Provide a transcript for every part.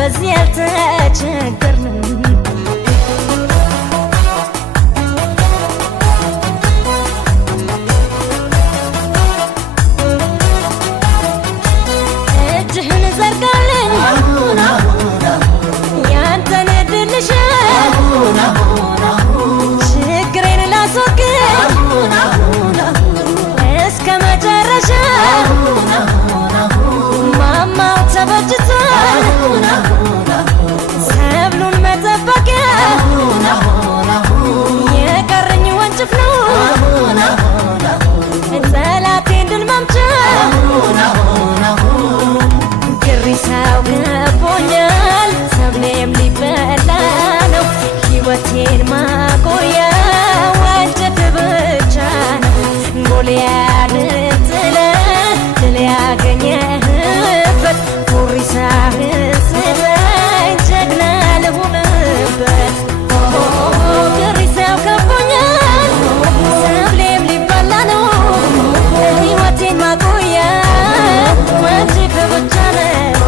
በዚህ አልተቸገርንም እጅህን ዘርጋልን ያንተን ድልሽ ችግሬን ላስወግድ እስከ መጨረሻ ማማው ተበጅቷል ሰብሉን መጠበቂያ የቀረኝ ወንጭፍ ነው ጠላቴን ድል መምቻ ግሪሳው ገቦኛል ሰብሌም ሊበላ ነው ሕይወቴን ማቆያ ወንጭፍ ብቻ ነው ጎልያድን ጥለህ ድል ያገኘህበት ጉሪሳህን ስጠኝ ጀግና ልሁንበት ግሪሳው ገቦኛል ሰብሌም ሊበላ ነው ሕይወቴን ማቆያ ወንጭፍ ብቻ ነው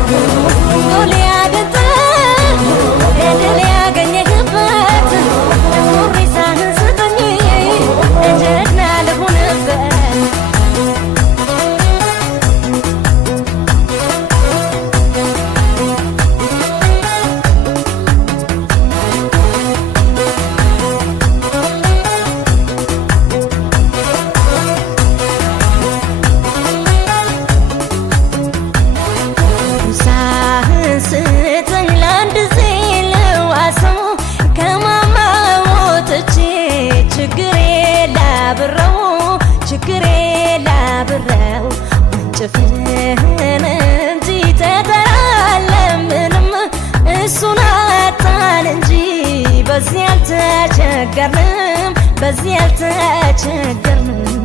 ጎልያድን ጥለህ ድል ያገኘህበት ጉሪሳህን ስጠኝ ጀግና ልሁንበት ችግሬ ላብረው ወንጭፍህን እንጂ ተተራለምንም እሱን አጣን እንጂ በዚህ አልተቸገርንም በዚህ አልተቸገርንም